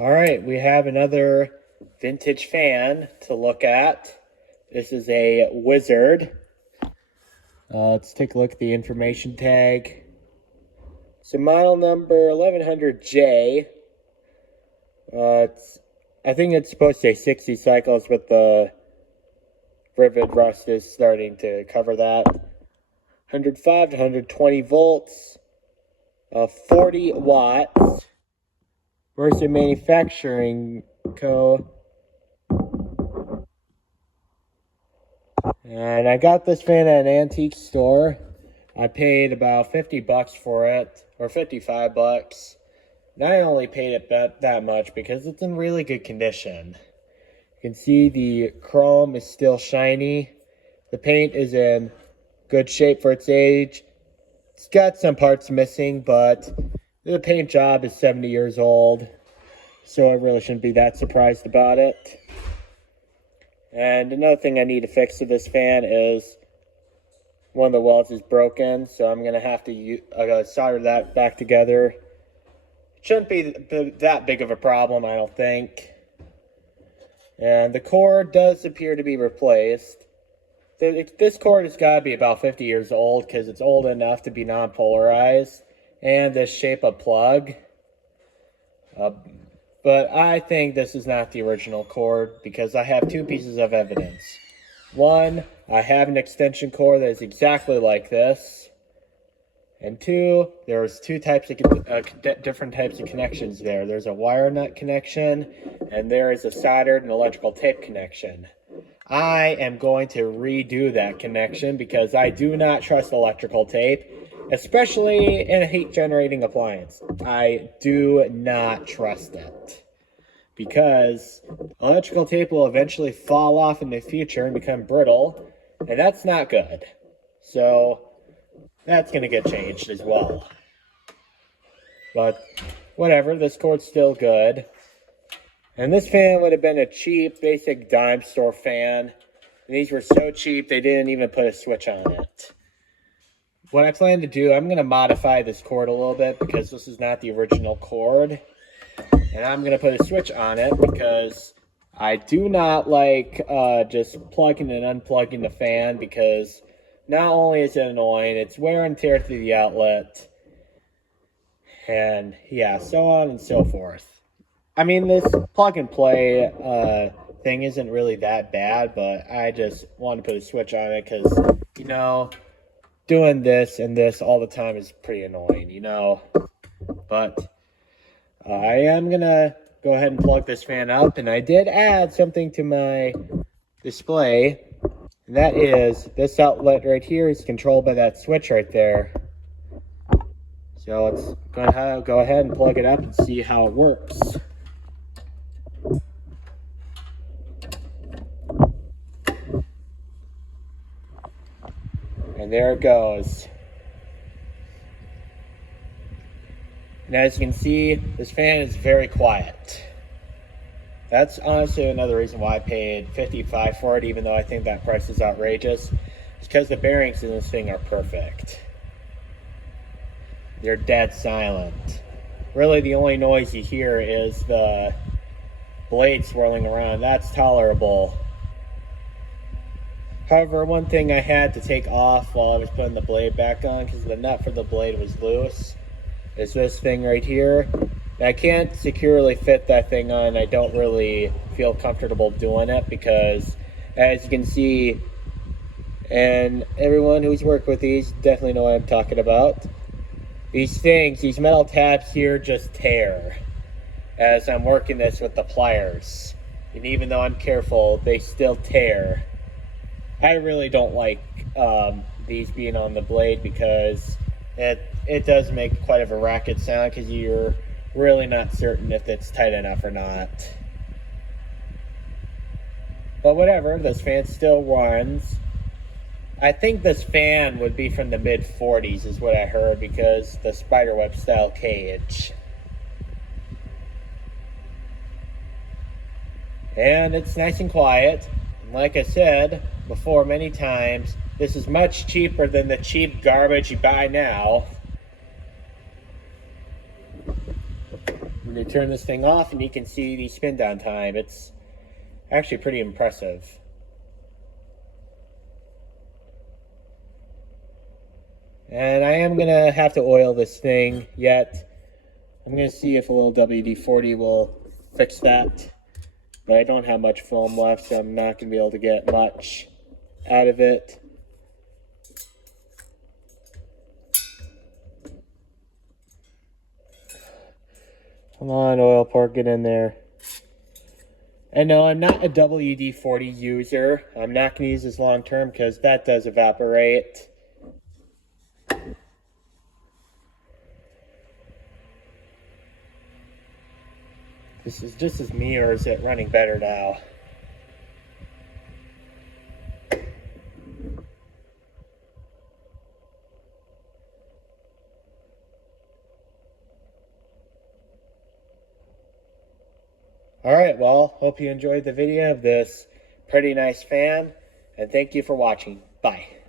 All right, we have another vintage fan to look at. This is a Wizard. Let's take a look at the information tag. So model number 1100J. I think it's supposed to say 60 cycles, but the Vivid Rust is starting to cover that. 105 to 120 volts, 40 watts. Versus Manufacturing Co. And I got this fan at an antique store. I paid about 50 bucks for it, or 55 bucks. And I only paid it that much because it's in really good condition. You can see the chrome is still shiny. The paint is in good shape for its age. It's got some parts missing, but the paint job is 70 years old, so I really shouldn't be that surprised about it. And another thing I need to fix to this fan is one of the welds is broken, so I'm going to have to solder that back together. It shouldn't be that big of a problem, I don't think. And the cord does appear to be replaced. This cord has got to be about 50 years old because it's old enough to be non-polarized. And this shape of plug. But I think this is not the original cord because I have two pieces of evidence. One, I have an extension cord that is exactly like this. And two, there's two types of different types of connections there. There's a wire nut connection, and there is a soldered and electrical tape connection. I am going to redo that connection because I do not trust electrical tape, especially in a heat-generating appliance. I do not trust it because electrical tape will eventually fall off in the future and become brittle, and that's not good. So that's going to get changed as well. But whatever, this cord's still good. And this fan would have been a cheap, basic dime store fan. And these were so cheap, they didn't even put a switch on it. What I plan to do, I'm going to modify this cord a little bit because this is not the original cord. And I'm going to put a switch on it because I do not like just plugging and unplugging the fan because not only is it annoying, it's wear and tear through the outlet. And yeah, so on and so forth. I mean, this plug and play thing isn't really that bad, but I just want to put a switch on it because, you know, doing this and this all the time is pretty annoying, you know. But I am going to go ahead and plug this fan up, and I did add something to my display, and that is this outlet right here is controlled by that switch right there. So let's go ahead and plug it up and see how it works. And there it goes. And as you can see, this fan is very quiet. That's honestly another reason why I paid $55 for it, even though I think that price is outrageous. It's because the bearings in this thing are perfect. They're dead silent. Really, the only noise you hear is the blade swirling around. That's tolerable. However, one thing I had to take off while I was putting the blade back on, because the nut for the blade was loose, is this thing right here. And I can't securely fit that thing on. I don't really feel comfortable doing it because, as you can see, and everyone who's worked with these definitely know what I'm talking about. These metal tabs here just tear as I'm working this with the pliers. And even though I'm careful, they still tear. I really don't like these being on the blade because it does make quite of a racket sound because you're really not certain if it's tight enough or not. But whatever, this fan still runs. I think this fan would be from the mid-40s is what I heard because the spiderweb style cage. And it's nice and quiet. And like I said before many times, this is much cheaper than the cheap garbage you buy now. I'm going to turn this thing off and you can see the spin down time. It's actually pretty impressive. And I am going to have to oil this thing yet. I'm going to see if a little WD-40 will fix that. But I don't have much foam left, so I'm not going to be able to get much out of it. Come on, oil port, get in there. And no, I'm not a WD-40 user. I'm not going to use this long term because that does evaporate. This is just as me, or is it running better now? Alright, well, hope you enjoyed the video of this pretty nice fan, and thank you for watching. Bye.